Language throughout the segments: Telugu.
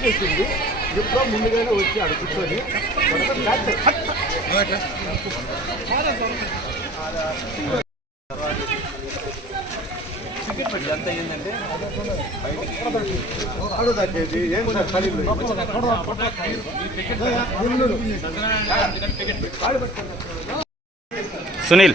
చేసింది. ఎప్పుడో ముందుగానే వచ్చి ఆడ కూర్చొని ఎంత సునీల్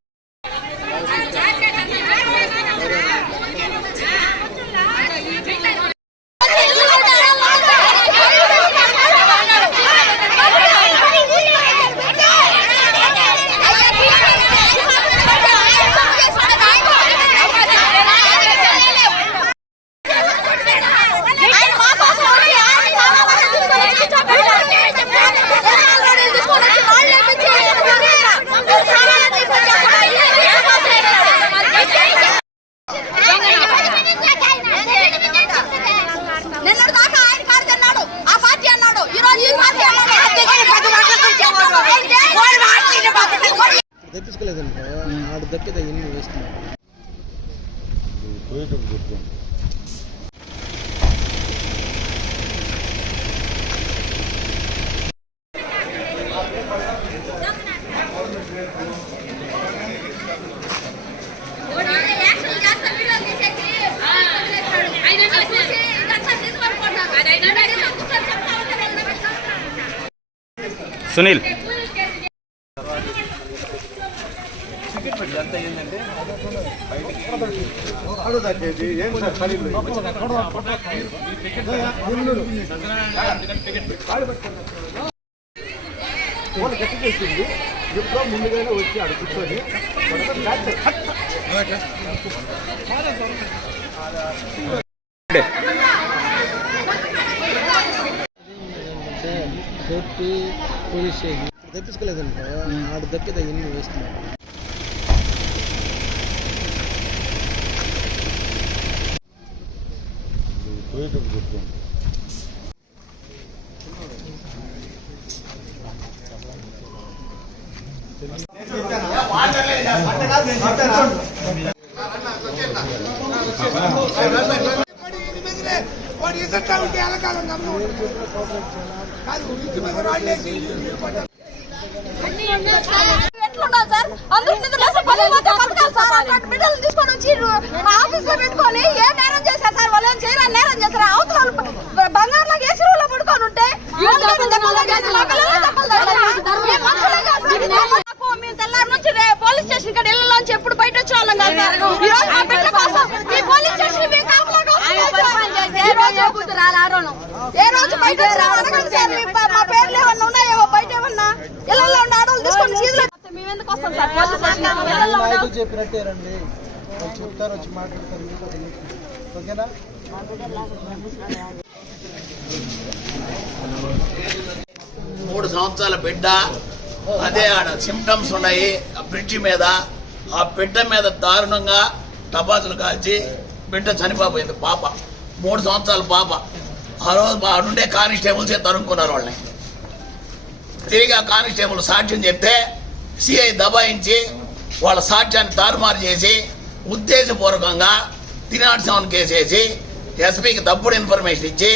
ఆడ దక్కితే ఎన్ని వేస్తున్నాడు యాక్షన్ చేస్తా వీడియో తీసేసి ఆయన చూసి ఇదంతా తీసుకొని అదైనా చెప్తా ఉంటారు సునీల్ టికెట్ పెట్టి ఎంత అయ్యిందంటే అడు ఏం ఫోన్ కట్టి చేసింది ఎప్పుడో ముందుగానే వచ్చి ఆడ కూర్చొని పడుకొని పోలీస్ దక్కితే ఎన్ని వేస్తున్నాడు వాడు ఎదుట ఉంటే ఎలకాలం గమనం కాదు ముఖ్యమంత్రి వాడేసి ఎట్లుండాలి సార్? అందరూ నిద్రలేసి పని పోతే బిడ్డలు తీసుకొని వచ్చి మా ఆఫీస్లో పెట్టుకొని ఏ నేరం చేశారు సార్? వాళ్ళు చేయరని నేరం చేశారు అవతల బంగారులో ఏసీ రూమ్లో పడుకొని ఉంటే పోలీస్ స్టేషన్ ఇళ్ళలోంచి ఎప్పుడు బయట వచ్చే వాళ్ళం కాదు సార్. ఈ రోజు మా బిడ్డ కోసం ఈ పోలీస్ స్టేషన్ మేము కాపలాగా వస్తున్నాం సార్. ఏ రోజు ఏ రోజు బయట మీ పేర్లు ఏమన్నా ఉన్నాయేమో బయట ఏమన్నా? ఇళ్ళల్లో ఉన్న ఆడవాళ్ళు తీసుకొని చీరలు మేము ఎందుకు వస్తాం సార్ పోలీస్ స్టేషన్ ఇళ్ళల్లో ఉన్న- నాయకులు చెప్పినట్టే రండి. వాళ్ళు చెప్తారు వచ్చి మాట్లాడతారు. ఓకేనా? మూడు సంవత్సరాల బిడ్డ అదే ఆడ సిమ్టమ్స్ ఉన్నాయి. ఆ బ్రిడ్జి మీద ఆ బిడ్డ మీద దారుణంగా టపాసులు కాల్చి బిడ్డ చనిపోయింది పాప. మూడు సంవత్సరాల పాప. ఆ రోజు ఆడుండే కానిస్టేబుల్సే తరుముకున్నారు వాళ్ళని. తిరిగి ఆ కానిస్టేబుల్ సాక్ష్యం చెప్తే సిఐ దబాయించి వాళ్ళ సాక్ష్యాన్ని తారుమారు చేసి ఉద్దేశపూర్వకంగా తినాటి సెవెన్ కేసు వేసి ఎస్పీకి తప్పుడు ఇన్ఫర్మేషన్ ఇచ్చి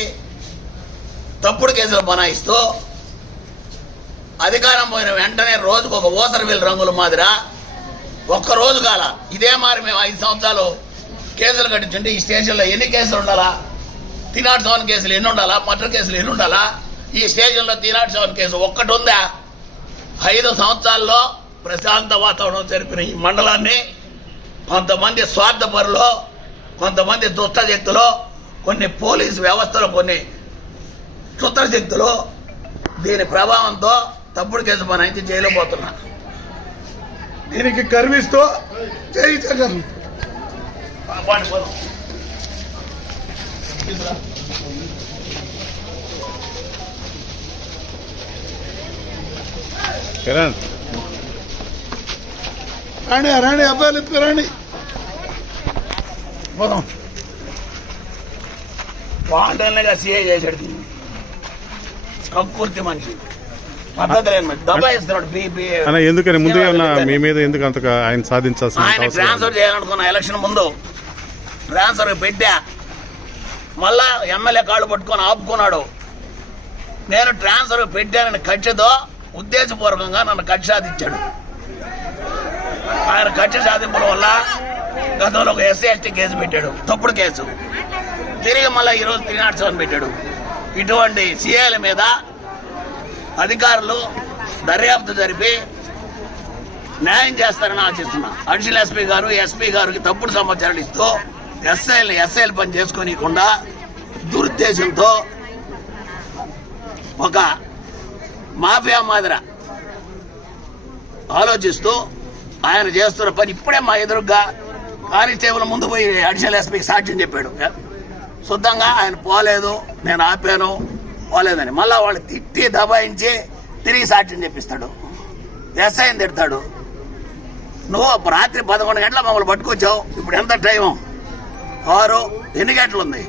తప్పుడు కేసులు బనాయిస్తూ అధికారం పోయిన వెంటనే రోజుకు ఒక ఓసరవిల్ రంగుల మాదిర ఒక్క రోజు కాల ఇదే మరి మేము ఐదు సంవత్సరాలు కేసులు కట్టించుంటే ఈ స్టేషన్లో ఎన్ని కేసులు ఉండాలా? తినాటి సెవెన్ కేసులు ఎన్ని ఉండాలా? మటర్ కేసులు ఎన్ని ఉండాలా? ఈ స్టేషన్లో తినాటి సెవెన్ కేసు ఒక్కటి ఉందా? ఐదు సంవత్సరాల్లో ప్రశాంత వాతావరణం జరిపిన ఈ మండలాన్ని కొంతమంది స్వార్థపరులు కొంతమంది దుష్ట శక్తులు కొన్ని పోలీసు వ్యవస్థలో కొన్ని క్షుద్ర శక్తులు దీని ప్రభావంతో తప్పుడు కేసు బనాయించి జైలు పోతున్నా దీనికి గర్విస్తూ జై జగన్ వాడిని పోదాం. కిరణ్. రాణి రాణి అబ్బాయిలు ఎత్తు రాణి. పోదాం. వాంటల్నిగా సీఏ చేశాడు. కక్కుర్తి మనిషి. ఎందుకని? ముందుగా ఉన్న మీ మీద ఎందుకు అంతగా ఆయన సాధించాల్సిన ఆయన ట్రాన్స్ఫర్ చేయాలనుకున్న ఎలక్షన్ ముందు ట్రాన్స్ఫర్ పెట్టా. మళ్ళా ఎమ్మెల్యే కాళ్ళు పట్టుకొని ఆపుకున్నాడు. నేను ట్రాన్స్ఫర్ పెట్టానని కక్షతో ఉద్దేశపూర్వకంగా నన్ను కక్ష సాధించాడు. ఆయన కక్ష సాధింపుల వల్ల గతంలో ఒక ఎస్సీ ఎస్టీ కేసు పెట్టాడు. తప్పుడు కేసు. తిరిగి మళ్ళీ ఈరోజు త్రీ నాట్ సెవెన్ పెట్టాడు. ఇటువంటి సీఏల మీద అధికారులు దర్యాప్తు జరిపి న్యాయం చేస్తారని ఆశిస్తున్నా. అడిషనల్ ఎస్పీ గారు ఎస్పీ గారికి తప్పుడు సమాచారాలు ఇస్తూ ఎస్ఐలు ఎస్ఐలు పని చేసుకోనీయకుండా దురుద్దేశంతో ఒక మాఫియా మాదిర ఆలోచిస్తూ ఆయన చేస్తున్న పని ఇప్పుడే మా ఎదురుగా కానిస్టేబుల్ ముందు పోయి అడిషనల్ ఎస్పీకి సాక్ష్యం చెప్పాడు. శుద్ధంగా ఆయన పోలేదు నేను ఆపాను పోలేదని. మళ్ళీ వాళ్ళు తిట్టి దబాయించి తిరిగి సాక్ష్యం చెప్పిస్తాడు. ఎస్ఐని తిడతాడు. నువ్వు రాత్రి పదకొండు గంటల మమ్మల్ని పట్టుకొచ్చావు. ఇప్పుడు ఎంత టైం ఆరు ఎన్ని గంటలు ఉంది?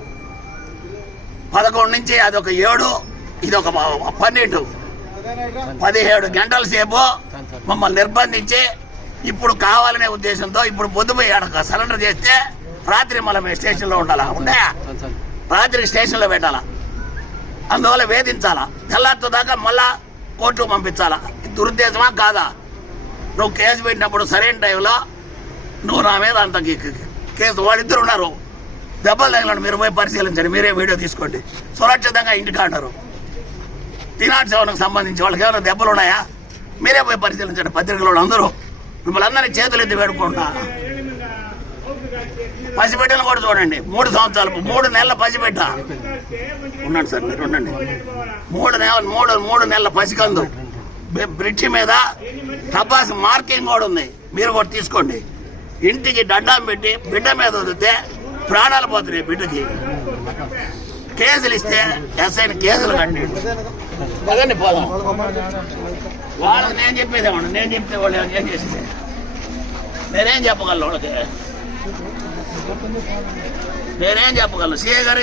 పదకొండు నుంచి అదొక ఏడు ఇది ఒక పన్నెండు. పదిహేడు గంటల సేపు మమ్మల్ని నిర్బంధించి ఇప్పుడు కావాలనే ఉద్దేశంతో ఇప్పుడు పొద్దుపోయి ఆడ సరెండర్ చేస్తే రాత్రి మళ్ళీ మేము స్టేషన్లో ఉండాలా? ఉన్నాయా రాత్రి స్టేషన్లో పెట్టాలా? అందువల్ల వేధించాలా? తెల్లారితో దాకా మళ్ళా కోర్టుకు పంపించాలా? దురుద్దేశమా కాదా? నువ్వు కేసు పెట్టినప్పుడు సరైన టైంలో నువ్వు నా మీద అంత కేసు వాళ్ళిద్దరు ఉన్నారు. దెబ్బలు తగిలాడు మీరు పోయి పరిశీలించండి. మీరే వీడియో తీసుకోండి. సురక్షితంగా ఇంటికి అంటారు తినాటి సేవలకు సంబంధించి వాళ్ళకి ఏమైనా దెబ్బలు ఉన్నాయా మీరే పోయి పరిశీలించండి పత్రికలు అందరూ. మిమ్మల్ని అందరినీ చేతులు ఎత్తి వేడుకుంటా. పసిబిడ్డలు కూడా చూడండి. మూడు సంవత్సరాలు మూడు నెలల పసిబిడ్డ. ఉండండి సార్ మీరు ఉండండి. మూడు నెలల మూడు మూడు నెలల పసికందు. బ్రి- బ్రిడ్జి మీద టపాస్ మార్కింగ్ కూడా ఉంది. మీరు కూడా తీసుకోండి. ఇంటికి దండం పెట్టి బిడ్డ మీద వదిలితే ప్రాణాలు పోతున్నాయి బిడ్డకి. కేసులు ఇస్తే ఎస్ఐని కేసులు కండి పదండి పోదాం. వాళ్ళకి నేను చెప్పేది ఏమన్నా? నేను చెప్తే వాళ్ళు ఏం చేసేది? నేనేం చెప్పగలను వాళ్ళకి? నేనేం చెప్పగలను? సీఏ గారే